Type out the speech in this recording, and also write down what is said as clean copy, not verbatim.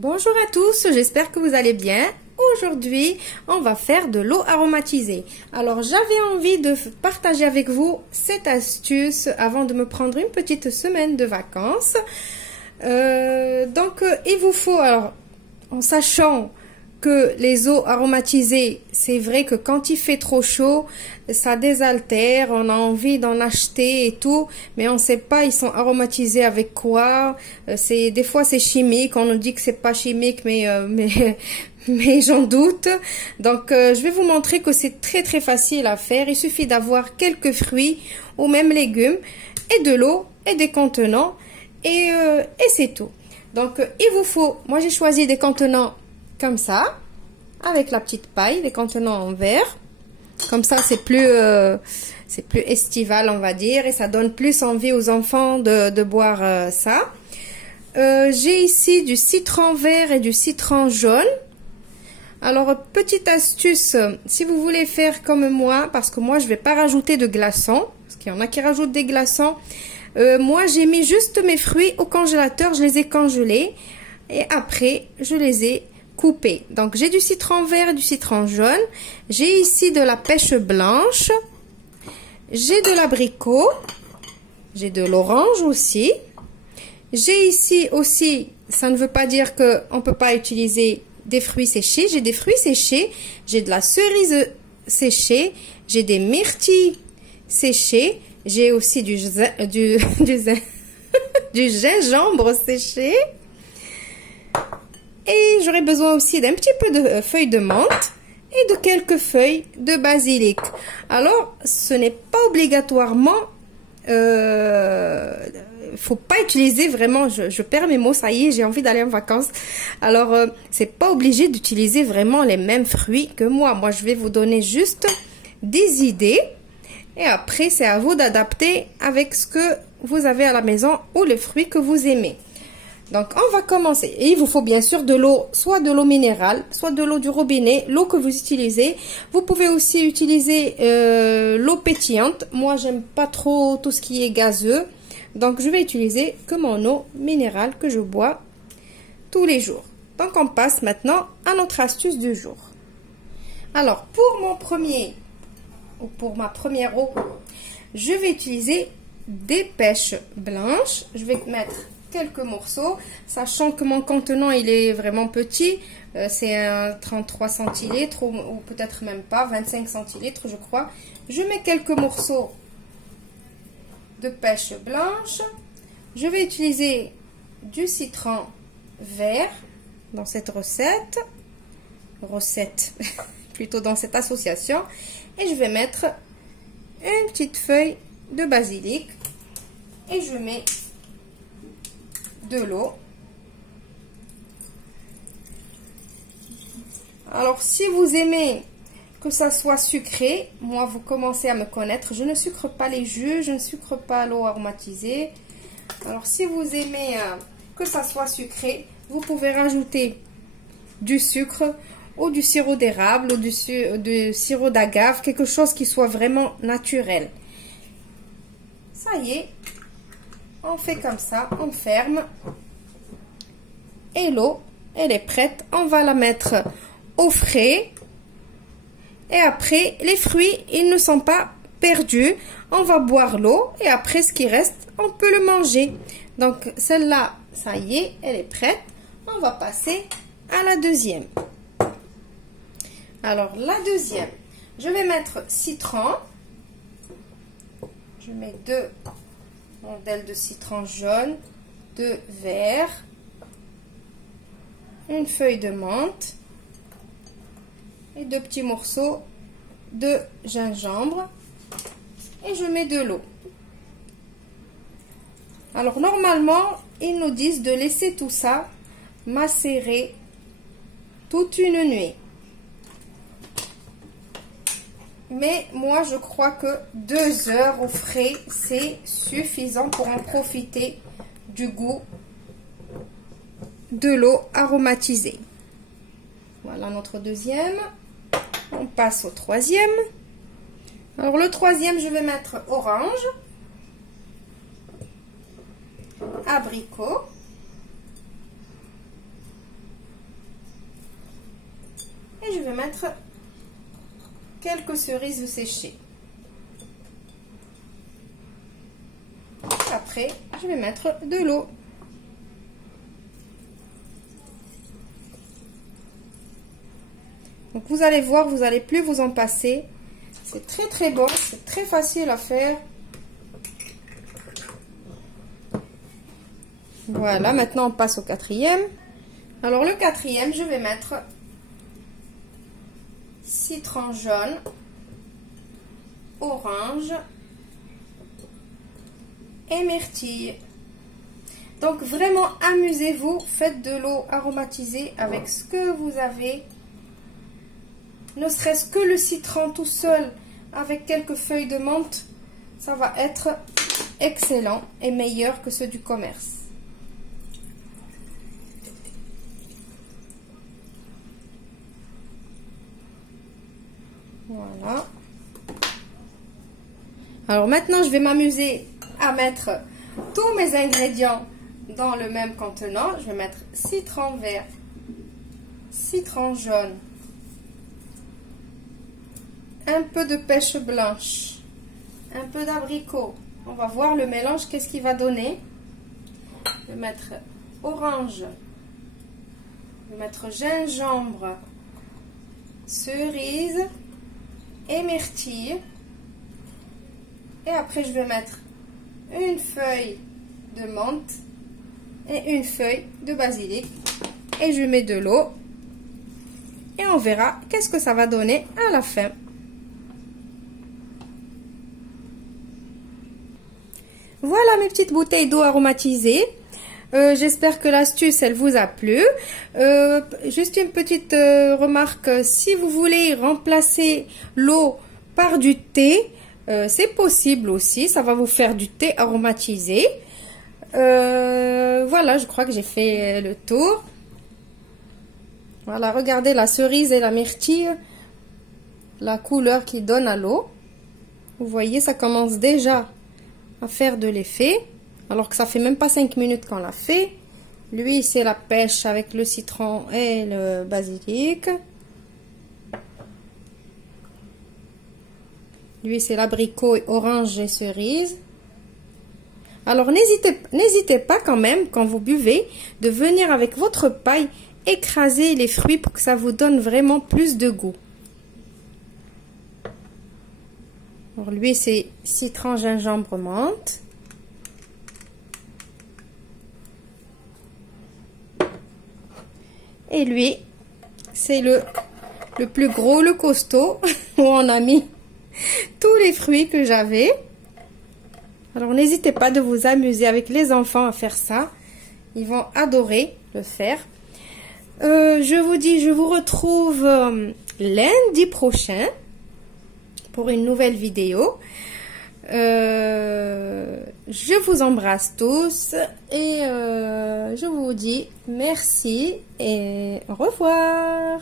Bonjour à tous, j'espère que vous allez bien. Aujourd'hui, on va faire de l'eau aromatisée. Alors, j'avais envie de partager avec vous cette astuce avant de me prendre une petite semaine de vacances. Il vous faut, alors, en sachant que les eaux aromatisées, c'est vrai que quand il fait trop chaud, ça désaltère, on a envie d'en acheter et tout, mais on ne sait pas ils sont aromatisés avec quoi. Des fois c'est chimique, on nous dit que c'est pas chimique, mais j'en doute. Donc je vais vous montrer que c'est très facile à faire. Il suffit d'avoir quelques fruits ou même légumes et de l'eau et des contenants et c'est tout. Donc il vous faut, moi j'ai choisi des contenants comme ça, avec la petite paille, les contenants en verre. Comme ça, c'est plus estival, on va dire, et ça donne plus envie aux enfants de boire ça. J'ai ici du citron vert et du citron jaune. Alors, petite astuce, si vous voulez faire comme moi, parce que moi, je vais pas rajouter de glaçons, parce qu'il y en a qui rajoutent des glaçons. Moi, j'ai mis juste mes fruits au congélateur, je les ai congelés, et après, je les ai coupé. Donc j'ai du citron vert et du citron jaune. J'ai ici de la pêche blanche. J'ai de l'abricot. J'ai de l'orange aussi. J'ai ici aussi, ça ne veut pas dire qu'on ne peut pas utiliser des fruits séchés. J'ai des fruits séchés. J'ai de la cerise séchée. J'ai des myrtilles séchées. J'ai aussi du gingembre séché. Et j'aurai besoin aussi d'un petit peu de feuilles de menthe et de quelques feuilles de basilic. Alors, ce n'est pas obligatoirement, faut pas utiliser vraiment, je perds mes mots, ça y est, j'ai envie d'aller en vacances. Alors, c'est pas obligé d'utiliser vraiment les mêmes fruits que moi. Moi, je vais vous donner juste des idées. Et après, c'est à vous d'adapter avec ce que vous avez à la maison ou les fruits que vous aimez. Donc, on va commencer. Et il vous faut bien sûr de l'eau, soit de l'eau minérale, soit de l'eau du robinet, l'eau que vous utilisez. Vous pouvez aussi utiliser l'eau pétillante. Moi, j'aime pas trop tout ce qui est gazeux. Donc, je vais utiliser que mon eau minérale que je bois tous les jours. Donc, on passe maintenant à notre astuce du jour. Alors, pour ma première eau, je vais utiliser des pêches blanches. Je vais mettre quelques morceaux, sachant que mon contenant il est vraiment petit, c'est un 33 centilitres ou peut-être même pas 25 centilitres je crois. Je mets quelques morceaux de pêche blanche. Je vais utiliser du citron vert dans cette recette plutôt dans cette association, et je vais mettre une petite feuille de basilic et je mets de l'eau. Alors si vous aimez que ça soit sucré, moi vous commencez à me connaître, je ne sucre pas les jus, je ne sucre pas l'eau aromatisée. Alors si vous aimez que ça soit sucré, vous pouvez rajouter du sucre ou du sirop d'érable ou du sirop d'agave, quelque chose qui soit vraiment naturel. Ça y est, on fait comme ça, on ferme. Et l'eau, elle est prête. On va la mettre au frais. Et après, les fruits, ils ne sont pas perdus. On va boire l'eau. Et après, ce qui reste, on peut le manger. Donc, celle-là, ça y est, elle est prête. On va passer à la deuxième. Alors, la deuxième, je vais mettre citron. Je mets 2 rondelles de citron jaune, 2 verts, une feuille de menthe et 2 petits morceaux de gingembre, et je mets de l'eau. Alors normalement, ils nous disent de laisser tout ça macérer toute une nuit. Mais moi, je crois que 2 heures au frais, c'est suffisant pour en profiter du goût de l'eau aromatisée. Voilà notre deuxième. On passe au troisième. Alors, le troisième, je vais mettre orange, abricot, vais mettre quelques cerises séchées. Après, je vais mettre de l'eau. Donc vous allez voir, vous n'allez plus vous en passer. C'est très très bon, c'est très facile à faire. Voilà, maintenant on passe au quatrième. Alors le quatrième, je vais mettre citron jaune, orange et myrtille. Donc vraiment amusez-vous, faites de l'eau aromatisée avec ce que vous avez. Ne serait-ce que le citron tout seul avec quelques feuilles de menthe, ça va être excellent et meilleur que ceux du commerce. Voilà. Alors maintenant, je vais m'amuser à mettre tous mes ingrédients dans le même contenant. Je vais mettre citron vert, citron jaune, un peu de pêche blanche, un peu d'abricot. On va voir le mélange, qu'est-ce qu'il va donner. Je vais mettre orange, je vais mettre gingembre, cerise et myrtille. Et après, je vais mettre une feuille de menthe et une feuille de basilic. Et je mets de l'eau. Et on verra qu'est-ce que ça va donner à la fin. Voilà mes petites bouteilles d'eau aromatisée. J'espère que l'astuce, elle vous a plu. Juste une petite remarque. Si vous voulez remplacer l'eau par du thé, c'est possible aussi. Ça va vous faire du thé aromatisé. Voilà, je crois que j'ai fait le tour. Voilà, regardez la cerise et la myrtille. La couleur qu'ils donnent à l'eau. Vous voyez, ça commence déjà à faire de l'effet. Alors que ça fait même pas 5 minutes qu'on l'a fait. Lui, c'est la pêche avec le citron et le basilic. Lui, c'est l'abricot, orange et cerise. Alors, n'hésitez pas quand même, quand vous buvez, de venir avec votre paille écraser les fruits pour que ça vous donne vraiment plus de goût. Alors, lui, c'est citron, gingembre, menthe. Et lui, c'est le plus gros, le costaud, où on a mis tous les fruits que j'avais. Alors, n'hésitez pas de vous amuser avec les enfants à faire ça. Ils vont adorer le faire. Je vous retrouve lundi prochain pour une nouvelle vidéo. Je vous embrasse tous et je vous dis merci et au revoir.